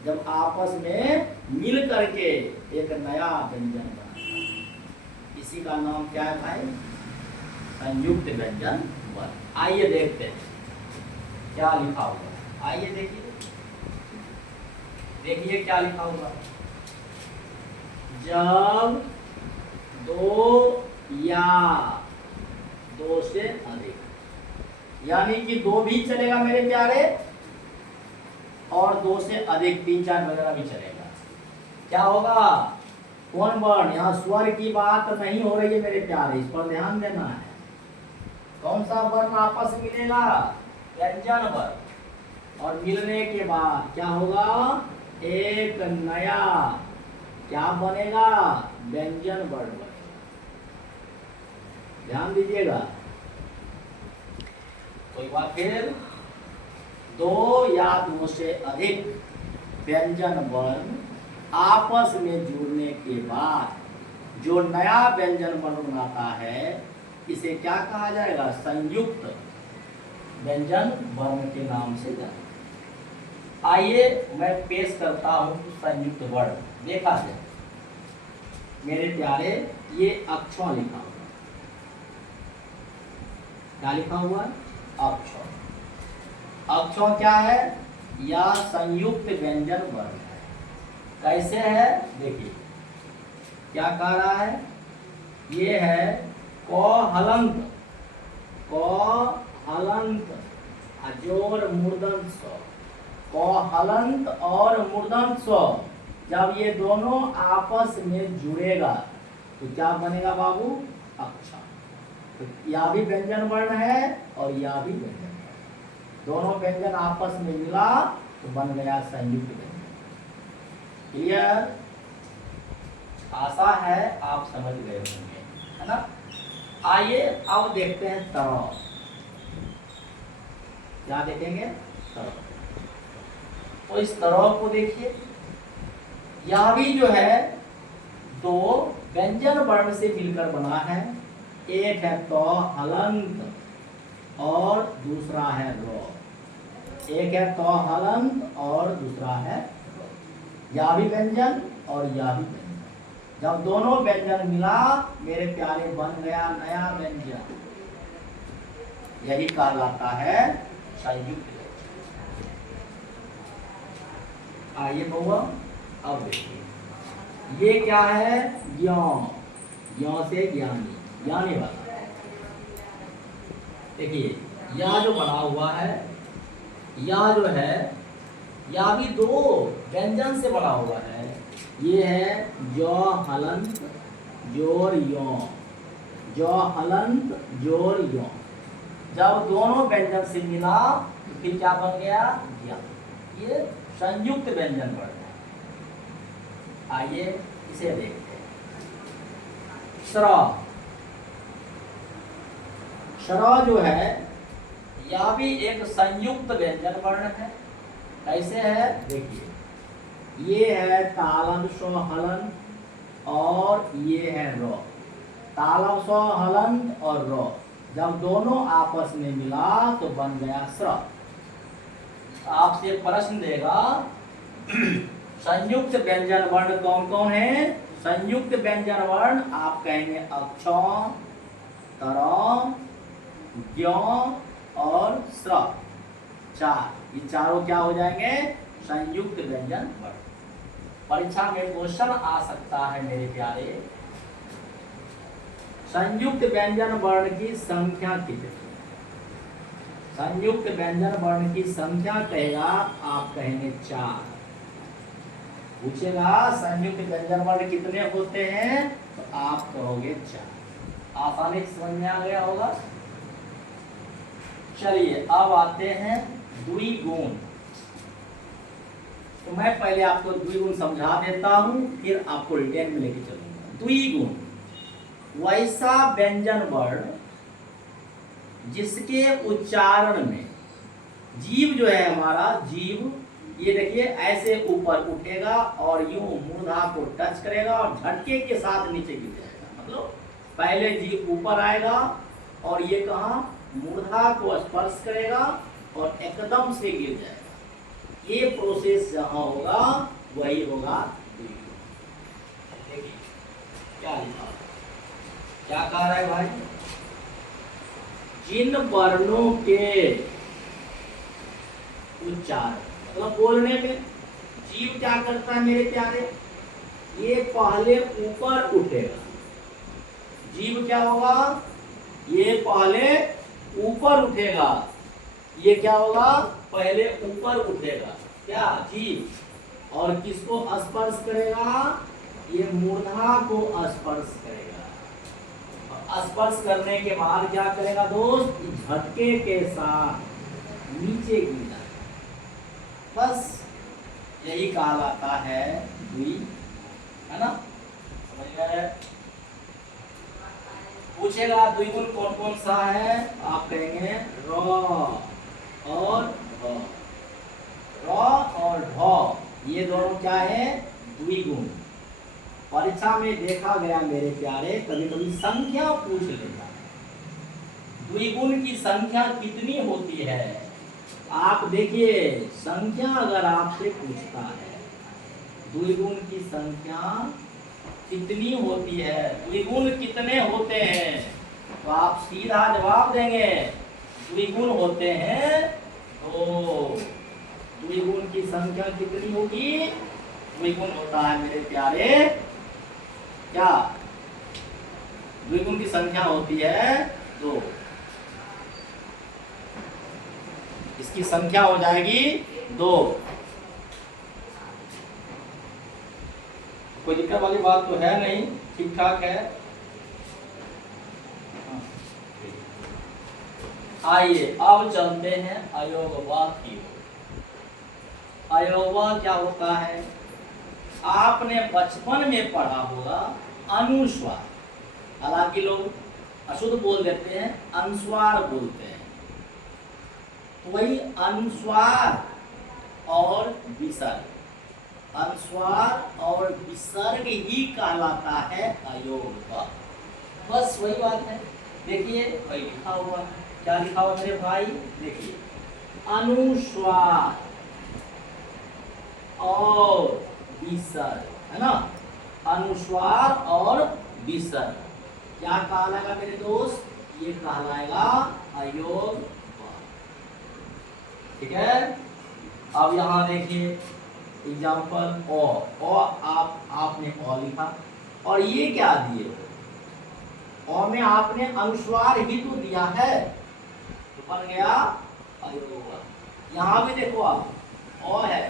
जब आपस में मिल करके एक नया व्यंजन बनाता है, इसी का नाम क्या है भाई? संयुक्त व्यंजन वर्ण। आइए देखते हैं क्या लिखा हुआ है। आइए देखिए, देखिए क्या लिखा हुआ है। जब 2 या 2 से अधिक, यानी कि 2 भी चलेगा मेरे प्यारे, और 2 से अधिक 3 4 वगैरह भी चलेगा। क्या होगा? कौन वर्ण? यहाँ स्वर की बात नहीं हो रही है मेरे प्यारे, इस पर ध्यान देना है। कौन सा वर्ण आपस में मिलेगा? व्यंजन वर्ण। और मिलने के बाद क्या होगा? एक नया क्या बनेगा? व्यंजन वर्ण बनेगा। ध्यान दीजिएगा। तो एक बार फिर, 2 या 2 से अधिक व्यंजन वर्ण आपस में जुड़ने के बाद जो नया व्यंजन वर्ण बनाता है, इसे क्या कहा जाएगा? संयुक्त व्यंजन वर्ण के नाम से जाना। आइए मैं पेश करता हूं संयुक्त वर्ण। देखा जाए मेरे प्यारे, ये अक्षर लिखा हुआ। क्या लिखा हुआ? अक्षर। अक्षर क्या है? या संयुक्त व्यंजन वर्ण है। कैसे है? देखिए क्या कह रहा है। ये है क हलंत, क हलंत जोर मूर्धन्य स्व। क हलंत और मूर्धन्य स्व जब ये दोनों आपस में जुड़ेगा तो क्या बनेगा बाबू? अक्षर। तो यह भी व्यंजन वर्ण है और यह भी व्यंजन वर्ण। दोनों व्यंजन आपस में मिला तो बन गया संयुक्त व्यंजन। क्लियर? आशा है आप समझ गए होंगे, है ना। आइए अब देखते हैं तरह। क्या देखेंगे? तरह। तो इस तरह को देखिए, यह भी जो है दो व्यंजन वर्ण से मिलकर बना है। एक है तो हलंत और दूसरा है रो। एक है तो हलंत और दूसरा है या भी व्यंजन और या भी व्यंजन। जब दोनों व्यंजन मिला मेरे प्यारे बन गया नया व्यंजन। यही कहलाता है संयुक्त। आइए बहुआ, अब देखिए ये क्या है? ज्ञ। ज्ञ से ज्ञानी, ज्ञानी वाला। देखिए यह जो बना हुआ है, यह जो है यह भी दो व्यंजन से बना हुआ है। ये है जो हलंत जोर यो, जो हलंत जोर यो। जब दोनों व्यंजन से मिला तो फिर क्या बन गया? ज्ञ। ये संयुक्त व्यंजन वर्ण है। आइए इसे देखते हैं। श्र। श्र जो है यह भी एक संयुक्त व्यंजन वर्ण है। कैसे है? देखिए ये है तालम स्व हलंत और ये है रो। तालम स्व हलंत और रो जब दोनों आपस में मिला तो बन गया स्र। आपसे प्रश्न देगा संयुक्त व्यंजन वर्ण कौन कौन है? संयुक्त व्यंजन वर्ण आप कहेंगे अक्ष, तर, ज्ञ और स्र। चार, ये चारों क्या हो जाएंगे? संयुक्त व्यंजन वर्ण। परीक्षा में क्वेश्चन आ सकता है मेरे प्यारे, संयुक्त व्यंजन वर्ण की संख्या कितनी? संयुक्त व्यंजन वर्ण की संख्या कहेगा, आप कहेंगे 4। पूछेगा संयुक्त व्यंजन वर्ण कितने होते हैं तो आप कहोगे 4। आसानी से समझ में आ गया होगा। चलिए अब आते हैं द्विगुण। तो मैं पहले आपको द्विगुण समझा देता हूं, फिर आपको डिटेल में लेके चलूंगा। द्विगुण वैसा व्यंजन वर्ण जिसके उच्चारण में जीव जो है हमारा जीव, ये देखिए ऐसे ऊपर उठेगा और यूं मूर्धा को टच करेगा और झटके के साथ नीचे गिर जाएगा। मतलब पहले जीव ऊपर आएगा और ये कहाँ मूर्धा को स्पर्श करेगा और एकदम से गिर जाएगा। ये प्रोसेस जहां होगा वही होगा द्विगुण। देखिए क्या लिखा, क्या कह रहा है भाई? जिन वर्णों के उच्चारण, मतलब बोलने में जीव क्या करता है मेरे प्यारे? ये पहले ऊपर उठेगा। जीव क्या होगा? ये पहले ऊपर उठेगा। ये क्या होगा? पहले ऊपर उठेगा। क्या? जीव। और किसको स्पर्श करेगा? ये मूर्धा को स्पर्श करेगा। स्पर्श करने के बाद क्या करेगा दोस्त? झटके के साथ नीचे गिरना। बस यही कहलाता है द्वि, है ना? समझ गए? पूछेगा द्विगुण कौन कौन सा है, आप कहेंगे र और ढ। र और ढ ये दोनों क्या है? द्विगुण। परीक्षा में देखा गया मेरे प्यारे, कभी कभी संख्या पूछ लेता है, द्विगुण की संख्या कितनी होती है? आप देखिए संख्या अगर आपसे पूछता है द्विगुण की संख्या कितनी होती है, द्विगुण कितने होते हैं, तो आप सीधा जवाब देंगे द्विगुण होते हैं तो द्विगुण की संख्या कितनी होगी? द्विगुण होता है मेरे प्यारे क्या? द्विगुण की संख्या होती है 2। इसकी संख्या हो जाएगी 2। कोई दिक्कत वाली बात तो है नहीं, ठीक ठाक है। आइए अब चलते हैं अयोगवा की ओर। अयोगवा क्या होता है? आपने बचपन में पढ़ा होगा अनुस्वार, हालांकि लोग अशुद्ध बोल देते हैं, अनुस्वार बोलते हैं। तो वही अनुस्वार और विसर्ग, अनुस्वार और विसर्ग ही कहलाता है अयोगवा। बस वही बात है। देखिए वही लिखा हुआ है, क्या लिखा हुआ मेरे भाई, देखिए अनुस्वार और विसर्ग, है ना, अनुस्वार और विसर्ग क्या कहलाएगा मेरे दोस्त, ये कहलाएगा अयोग। ठीक है, अब यहां देखिए एग्जाम्पल ओ आपने ओ लिखा और ये क्या दिए, ओ में आपने अनुस्वार ही तो दिया है तो बन गया अयोग। यहां भी देखो आप ओ है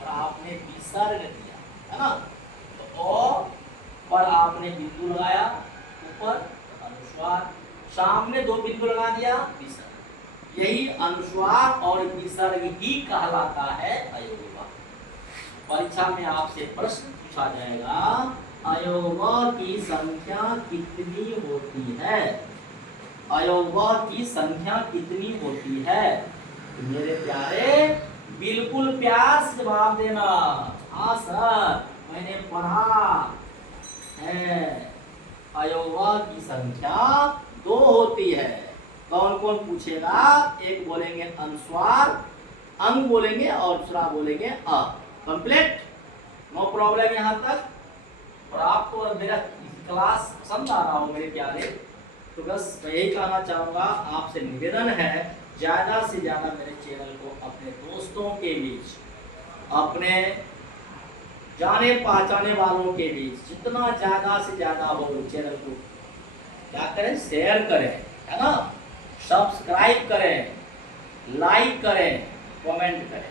और आपने विसर्ग दिया है ना, तो ओ पर आपने बिंदु लगाया, ऊपर अनुस्वार, सामने दो बिंदु लगा दिया, विसर्ग। यही अनुस्वार और विसर्ग ही कहलाता है अयोग। परीक्षा में आपसे प्रश्न पूछा जाएगा अयोग की संख्या कितनी होती है, अयोग की संख्या कितनी होती है, तो मेरे प्यारे बिल्कुल प्यार से जवाब देना। हाँ सर मैंने पढ़ा है, अयोग की संख्या 2 होती है। कौन कौन पूछेगा, एक बोलेंगे अनुस्वार अंग बोलेंगे और दूसरा बोलेंगे अ। कंप्लीट, नो प्रॉब्लम यहाँ तक। और आपको मेरा क्लास समझ आ रहा हो मेरे प्यारे, तो बस मैं यही कहना चाहूँगा, आपसे निवेदन है ज़्यादा से ज़्यादा मेरे चैनल को अपने दोस्तों के बीच, अपने जाने पहचाने वालों के बीच जितना ज़्यादा से ज़्यादा हो चैनल को क्या करें, शेयर करें, है ना, सब्सक्राइब करें, लाइक करें, कमेंट करें।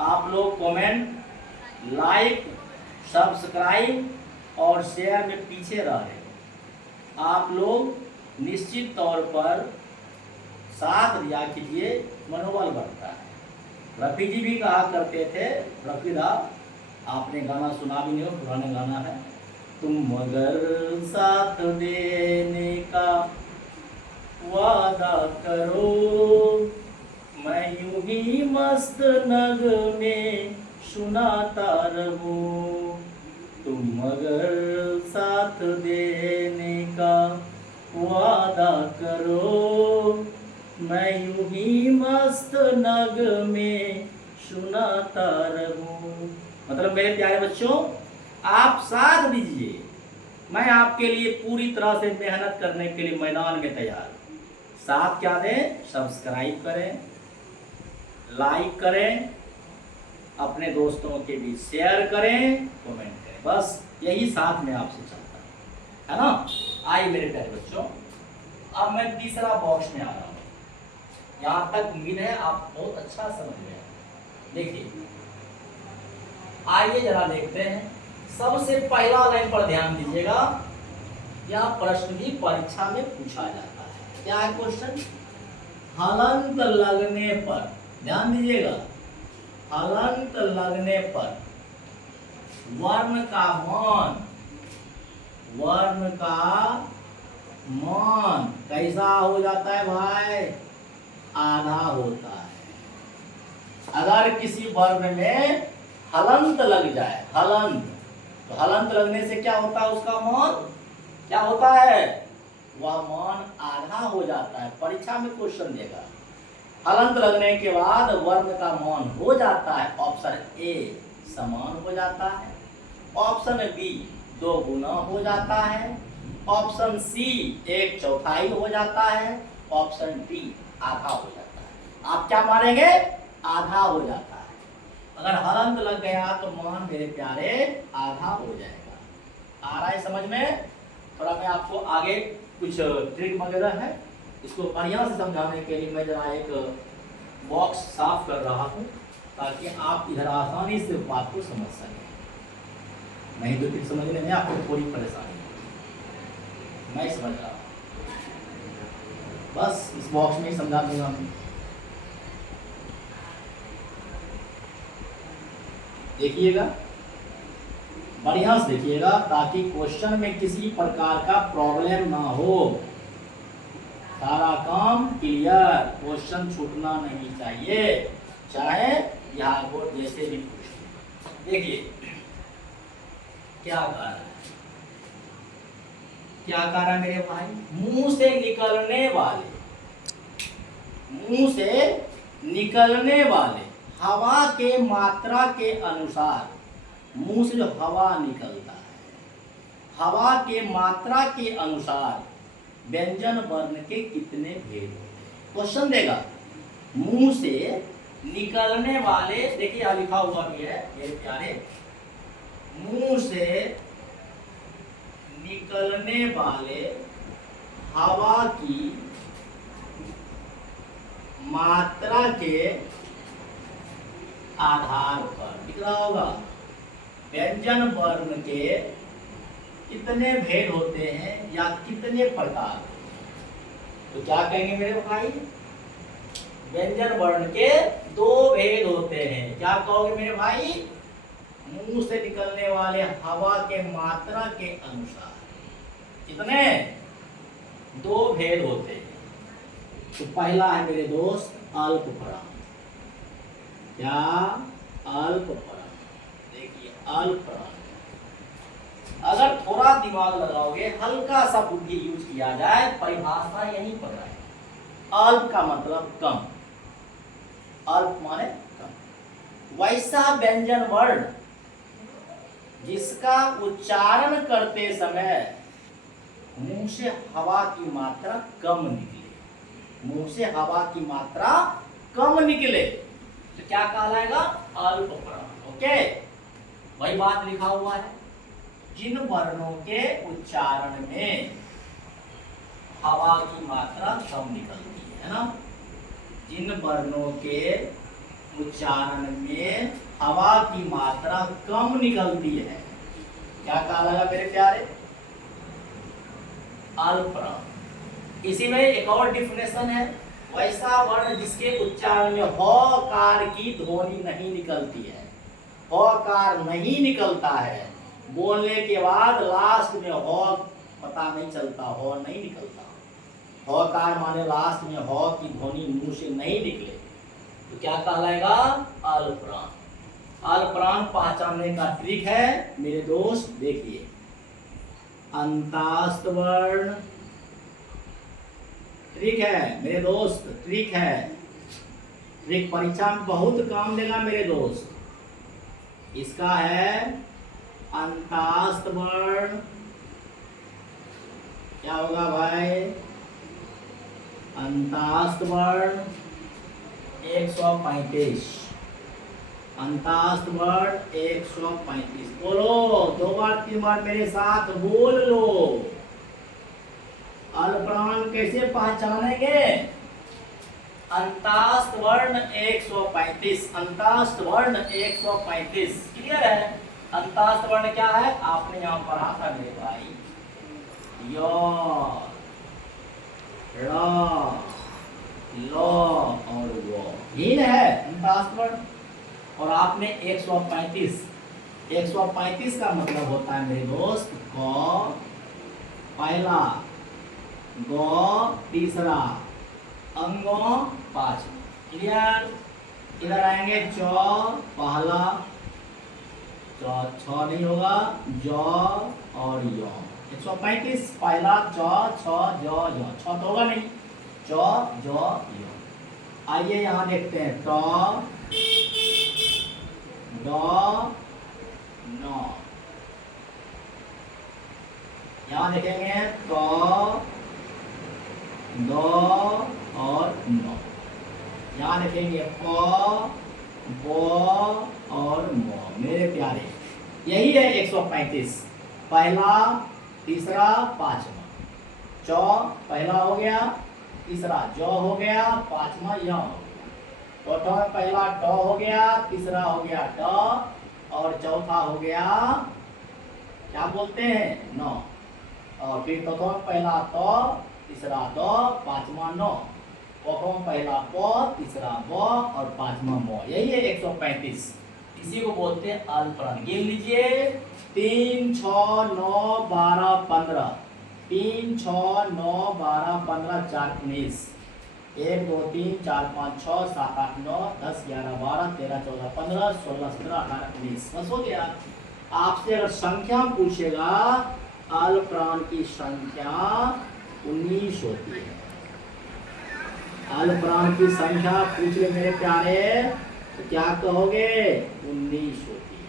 आप लोग कमेंट, लाइक, सब्सक्राइब और शेयर में पीछे रह रहे हो। आप लोग निश्चित तौर पर साथ दिया कीजिए, मनोबल बढ़ता है। रफी जी भी कहा करते थे, रफी दा आपने गाना सुना भी नहीं हो, पुराने गाना है, तुम मगर साथ देने का वादा करो, मैं यूं ही मस्त नग में सुनाता रहूं, तुम मगर साथ देने का वादा करो, मैं यूं ही मस्त नग में सुनाता रहूं। मतलब मेरे प्यारे बच्चों, आप साथ दीजिए, मैं आपके लिए पूरी तरह से मेहनत करने के लिए मैदान में तैयार। साथ क्या दें, सब्सक्राइब करें, लाइक करें, अपने दोस्तों के बीच शेयर करें, कमेंट करें, बस यही साथ में आपसे चलता है ना। आइए मेरे प्यारे बच्चों, अब मैं तीसरा बॉक्स में आ रहा हूँ। यहाँ तक उम्मीद है आप बहुत अच्छा समझ गए। देखिए आइए जरा देखते हैं, सबसे पहला लाइन पर ध्यान दीजिएगा, यह प्रश्न भी परीक्षा में पूछा जाता है। क्या है क्वेश्चन, हलंत लगने पर, ध्यान दीजिएगा, हलंत लगने पर वर्ण का मान, वर्ण का मान कैसा हो जाता है भाई, आधा होता है। अगर किसी वर्ण में हलंत लग जाए, हलंत, तो हलंत लगने से क्या होता है, उसका मान क्या होता है, वह मान आधा हो जाता है। परीक्षा में क्वेश्चन देगा, हलंत लगने के बाद वर्ण का मान हो जाता है, ऑप्शन ए समान हो जाता है, ऑप्शन बी 2 गुना हो जाता है, ऑप्शन सी 1/4 हो जाता है, ऑप्शन डी आधा हो जाता है। आप क्या मानेंगे, आधा हो जाता है। अगर हलंत लग गया तो मान मेरे प्यारे आधा हो जाएगा। आ रहा है समझ में? थोड़ा मैं आपको आगे कुछ ट्रिक वगैरह है, इसको बढ़िया से समझाने के लिए मैं जरा एक बॉक्स साफ कर रहा हूँ, ताकि आप इधर आसानी से बात को समझ सकें। नहीं तो फिर समझने में आपको थोड़ी परेशानी, मैं समझ रहा हूँ, बस इस बॉक्स में ही समझा दूंगा मैं। देखिएगा, बढ़िया से देखिएगा, ताकि क्वेश्चन में किसी प्रकार का प्रॉब्लम ना हो। सारा काम क्लियर, क्वेश्चन छूटना नहीं चाहिए, चाहे यहाँ को जैसे भी पूछे। देखिए क्या कह रहा है, क्या कह रहा है मेरे भाई, मुंह से निकलने वाले, मुंह से निकलने वाले हवा के मात्रा के अनुसार, मुंह से जो हवा निकलता है, हवा के मात्रा के अनुसार व्यंजन वर्ण के कितने भेद होते हैं। क्वेश्चन देगा मुंह से निकलने वाले, देखिए यहां लिखा हुआ भी है मेरे प्यारे, मुंह से निकलने वाले हवा की मात्रा के आधार पर, दिख रहा होगा, व्यंजन वर्ण के कितने भेद होते हैं या कितने प्रकार। तो क्या कहेंगे मेरे भाई, व्यंजन वर्ण के दो भेद होते हैं। क्या कहोगे मेरे भाई, मुंह से निकलने वाले हवा के मात्रा के अनुसार कितने, दो भेद होते हैं। तो पहला है मेरे दोस्त अल्पप्राण, क्या, अल्पप्राण। देखिए अल्पप्राण, अगर थोड़ा दिमाग लगाओगे, हल्का सा बुद्धि यूज किया जाए, परिभाषा यहीं पर है। अल्प का मतलब कम, अल्प माने कम। वैसा व्यंजन वर्ण जिसका उच्चारण करते समय मुंह से हवा की मात्रा कम निकले, मुंह से हवा की मात्रा कम निकले, तो क्या कहलाएगा, अल्पप्राण। ओके, वही बात लिखा हुआ है, जिन वर्णों के उच्चारण में हवा की मात्रा कम निकलती है ना, जिन वर्णों के उच्चारण में हवा की मात्रा कम निकलती है, क्या कहा लगा मेरे प्यारे, अल्पप्राण। इसी में एक और डिफिनेशन है, वैसा वर्ण जिसके उच्चारण में हकार की ध्वनि नहीं निकलती है, हकार नहीं निकलता है, बोलने के बाद लास्ट में हो पता नहीं चलता, हो नहीं निकलता, हकार माने लास्ट में हो की ध्वनि मुंह से नहीं निकले, तो क्या कहलाएगा, अल्पप्राण। अल्पप्राण पहचानने का ट्रिक है मेरे दोस्त, देखिए अंतास्त वर्ण, ट्रिक है मेरे दोस्त, ट्रिक है, ट्रिक परीक्षा में बहुत काम देगा मेरे दोस्त। इसका है अंतास्त वर्ण, क्या होगा भाई, अंतास्त वर्ण 135, अंतास्त वर्ण 135। बोलो, दो बार तीन बार मेरे साथ बोल लो। अल्पप्राण कैसे पहचानेंगे, अंतास्त वर्ण 135, अंतास्त वर्ण 135, क्लियर है। अंतास्त वर्ण क्या है, आपने यहाँ पढ़ा था मेरे भाई, य, र, ल और वो, हीन है अंतास्त वर्ण। और आपने 135, 135 का मतलब होता है मेरे दोस्त, क पहला, ग तीसरा, अंग पांचवा, क्लियर। इधर आएंगे च पहला, छ नहीं होगा, ज और य, 135 पहला च, छ, ज, य, छ तो होगा नहीं, च, ज, य। आइए यहाँ देखते हैं, ट, ड, न, यहाँ देखेंगे क, द और न, यहाँ देखेंगे क, ब और म। मेरे प्यारे, यही है 135, पहला तीसरा पांचवा, च पहला हो गया, तीसरा ज हो गया, पांचवा य हो गया, चौथा में पहला ट हो गया, तीसरा हो गया ड और चौथा हो गया क्या बोलते हैं, न। और फिर चौथा में पहला त, तीसरा द, पांचवा न, चौथा में पहला प, तीसरा ब और पांचवा म। यही है 135, इसी को बोलते हैं अल्पप्राण। गिन लीजिए, 3, 6, 9, 12, 15, 3 6 9 12 15 4 19 1 2 3 4 5 6 7 8 9 10 11 12 13 14 15 16 17 18 19 बस हो गया। आपसे अगर संख्या पूछेगा अल्पप्राण की संख्या 19 होती है। अल्पप्राण की संख्या पूछ ले मेरे प्यारे तो क्या कहोगे? 19 होती है।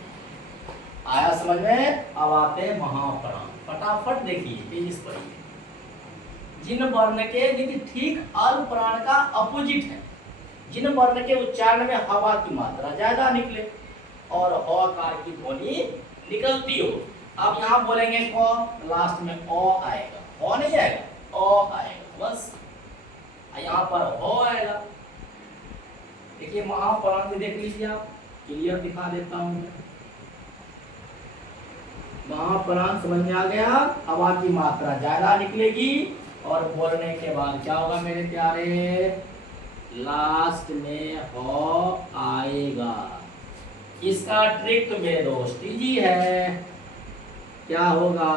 आया समझ में? अब आते हैं महाप्राण। फटाफट देखिए पेज पढ़िए। जिन वर्ण के देखिए ठीक अल्पप्राण का अपोजिट है, जिन वर्ण के उच्चारण में हवा की मात्रा ज्यादा निकले और अकार की ध्वनि निकलती हो। अब यहाँ बोलेंगे क, लास्ट में ओ आएगा, ओ नहीं आएगा, ओ आएगा बस। यहाँ पर हो आएगा। देखिए महाप्राण में देख लीजिए आप, क्लियर दिखा देता हूं। महाप्राण समझ में आ गया। हवा की मात्रा ज्यादा निकलेगी और बोलने के बाद क्या होगा मेरे प्यारे? लास्ट में हो आएगा। इसका ट्रिक तो मेरे दोस्त इजी है। क्या होगा?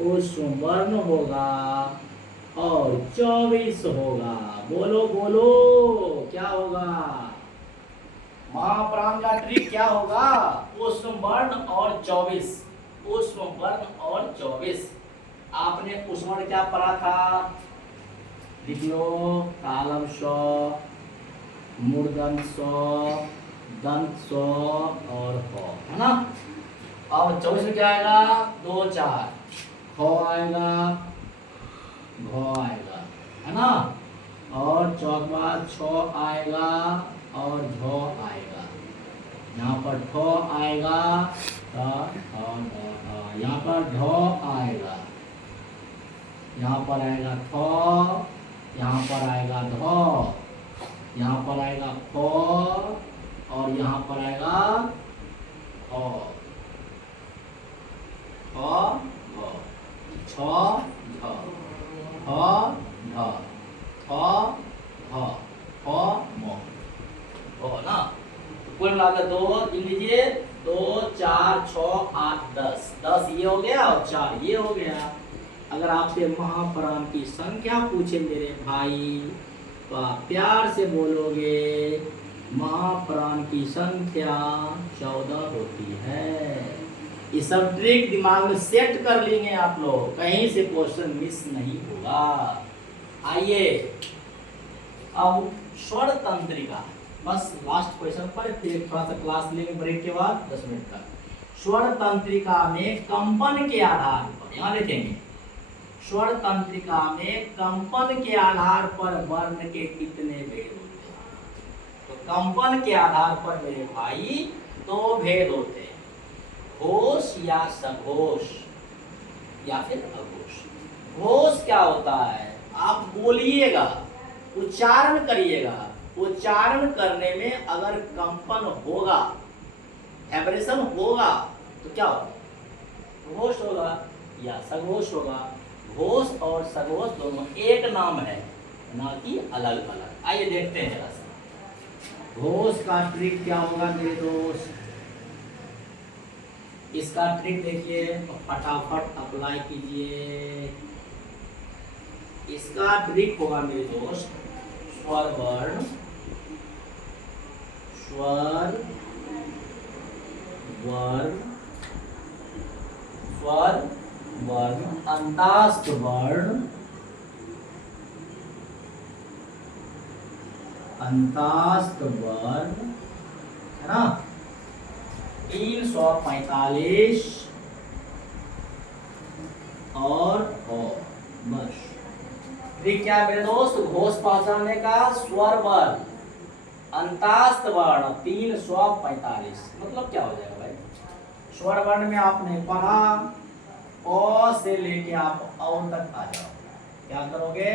ऊष्म वर्ण होगा और 24 होगा। बोलो बोलो क्या होगा? महाप्राण का ट्रिक क्या होगा? ऊष्म वर्ण और 24। ऊष्म वर्ण और 24। आपने ऊष्म वर्ण क्या पढ़ा था? लिख लो, तालम स, मूर्धन स, दंत स और हो, है ना। अब 24 में क्या आएगा? 2 4 खो आएगा, घो आएगा, है ना। और चौक बाद 6 आएगा और झो आएगा। यहाँ पर ठो आएगा, यहाँ पर ढो आएगा, यहाँ पर आएगा थो, यहाँ पर आएगा धो, यहाँ पर आएगा खो और यहाँ पर आएगा हो। हो हो, छो झो, हो ढो, थो हो, हो मो, हो ना। कुल मिलाकर 2 गिन लीजिए, 2 4 6 8 10। 10 ये हो गया और 4 ये हो गया। अगर आपसे महाप्राण की संख्या पूछे मेरे भाई तो आप प्यार से बोलोगे महाप्राण की संख्या 14 होती है। ये सब ट्रिक दिमाग में सेट कर लेंगे आप लोग, कहीं से क्वेश्चन मिस नहीं होगा। आइए अब स्वर तंत्रिका, बस लास्ट क्वेश्चन पर फिर थोड़ा सा क्लास लेंगे ब्रेक के बाद 10 मिनट तक। स्वर तंत्रिका में कंपन के आधार पर, यहाँ देखेंगे, स्वर तंत्रिका में कंपन के आधार पर वर्ण के कितने भेद होते हैं? तो कंपन के आधार पर मेरे भाई 2 भेद होते हैं, घोष या सघोष या फिर अघोष। घोष क्या होता है? आप बोलिएगा, उच्चारण करिएगा, उच्चारण करने में अगर कंपन होगा, वाइब्रेशन होगा तो क्या होगा? घोष होगा या सघोष होगा। घोष और सघोष दोनों एक नाम है, ना कि अलग अलग। आइए देखते हैं जरा सा घोष का ट्रिक क्या होगा मेरे दोस्त। इसका ट्रिक देखिए, फटाफट अप्लाई कीजिए। इसका ट्रिक होगा मेरे दोस्त, स्वर वर्ण, स्वर वर्ण, स्वर वर्ण, अंतास्त वर्ण, अंतास्त वर्ण, है ना। 345 और हो, बस। ट्रिक क्या है मेरे दोस्त? घोष पहचानने का, स्वर वर्ण, अंतास्त वर्ण 345। मतलब क्या हो जाएगा भाई? स्वर वर्ण में आपने पढ़ा, ओ से लेके आप औ तक आ जाओ। क्या करोगे?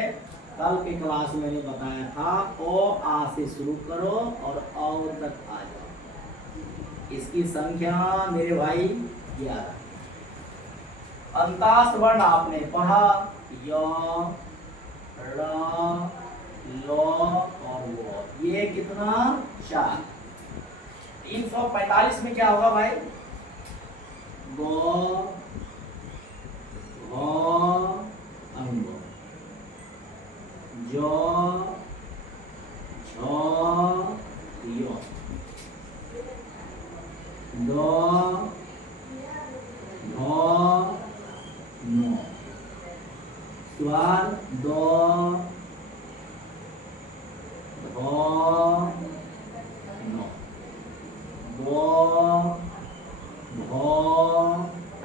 कल की क्लास में मैंने बताया था, ओ आ से शुरू करो और औ तक आ जाओ। इसकी संख्या मेरे भाई 11। अंतास्त वर्ण आपने पढ़ा, य, र, लो और वो। ये कितना? 4। 345 में क्या होगा भाई? गो, घो, ज छ य द ध न स्वर द ध न द ध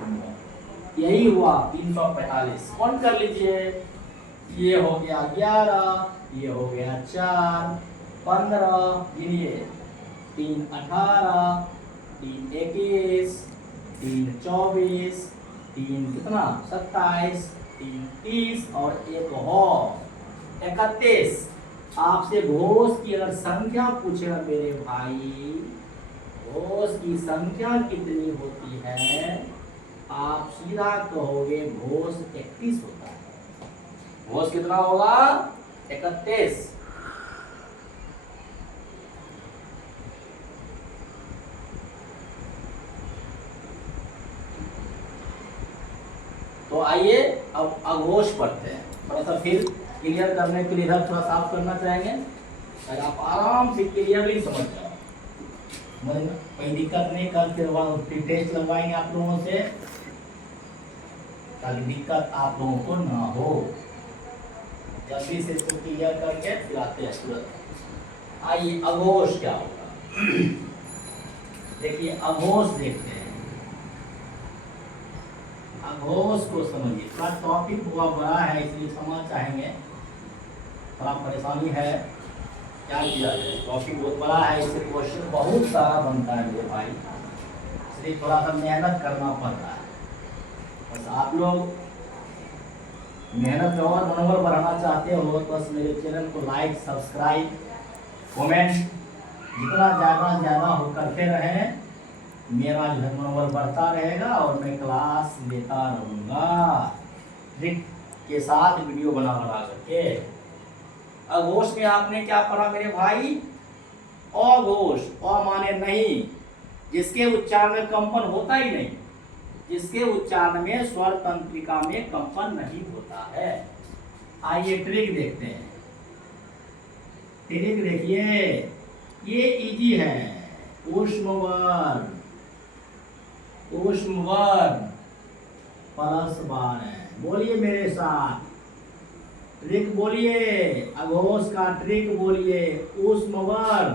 न। यही हुआ 345। कौन कर लीजिए, ये हो गया 11, ये हो गया 4, 15, गिनिए 3 18, 3 21, 3 24, 3 कितना 27, 3 30 और एक हो 31। आपसे घोष की अगर संख्या पूछेगा मेरे भाई, घोष की संख्या कितनी होती है, आप सीधा कहोगे घोष 31 होता है। घोष कितना होगा 31। तो आइए अब अघोष पढ़ते हैं। थोड़ा सा फिर क्लियर करने के लिए इधर थोड़ा साफ करना चाहेंगे, और आप आराम से क्लियरली समझ जाओ, कोई दिक्कत नहीं। कल फिर टेस्ट लगवाएंगे आप लोगों से, ताकि दिक्कत आप लोगों को ना हो। जल्दी से इसको क्लियर करके फिर आते हैं तुरंत। आइए अघोष क्या होगा देखिए, अघोष देखते हैं। अघोष को समझिए, थोड़ा टॉपिक हुआ बड़ा है इसलिए क्षमा चाहेंगे, थोड़ा परेशानी है, क्या किया जाए। टॉपिक बहुत बड़ा है, इससे क्वेश्चन बहुत सारा बनता है मेरे भाई, इसलिए थोड़ा सा मेहनत करना पड़ रहा है। बस आप लोग मेहनत और मनोबल बढ़ाना चाहते हो, बस मेरे चैनल को लाइक, सब्सक्राइब, कमेंट जितना ज़्यादा हो करते रहें, मेरा जो है मनोबल बढ़ता रहेगा और मैं क्लास लेता रहूँगा ट्रिक के साथ, वीडियो बना करके। अघोष में आपने क्या पढ़ा मेरे भाई, अघोष, अ माने नहीं, जिसके उच्चारण में कंपन होता ही नहीं, जिसके उच्चारण में स्वर तंत्रिका में कंपन नहीं होता है। आइए ट्रिक देखते हैं। ट्रिक देखिए, ये इजी है। ऊष्म वर्ण, ऊष्म वर्ण प्लस बाण है। बोलिए मेरे साथ, ट्रिक बोलिए, अघोष का ट्रिक बोलिए। ऊष्म वर्ण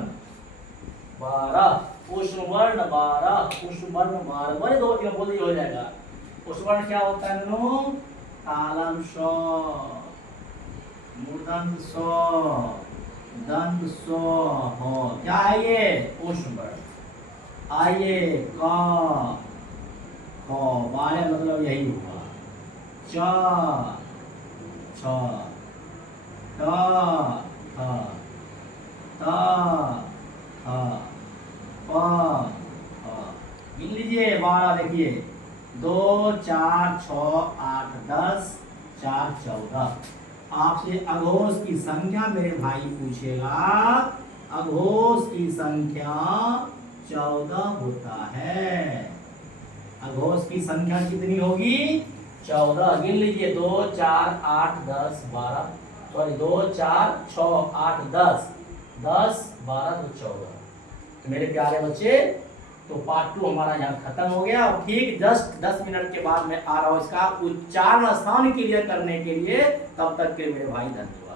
12, ऊष्म वर्ण 12, ऊष्म वर्ण 12, बड़े 2 बोल हो जाएगा। ऊष्म वर्ण क्या होता है नो, तालम स, मूर्धन्य स, दंत स, हो, क्या है ये ऊष्म वर्ण। आइए क, ख, 12 मतलब यही हुआ, च, छ, ट, ठ, त, थ, प, फ। गिन लीजिए 12, देखिए 2 4 6 8 10 4 14। आपसे अघोष की संख्या मेरे भाई पूछेगा, अघोष की संख्या 14 होता है। अघोष की संख्या कितनी होगी 14। गिन लीजिए 2 4 8 10 12, सॉरी 2 4 6 8 10 10 12 तो 14। तो मेरे प्यारे बच्चे, तो पार्ट 2 हमारा यहाँ खत्म हो गया। और ठीक जस्ट 10 मिनट के बाद मैं आ रहा हूँ इसका उच्चारण स्थान क्लियर करने के लिए। तब तक के मेरे भाई धन्यवाद।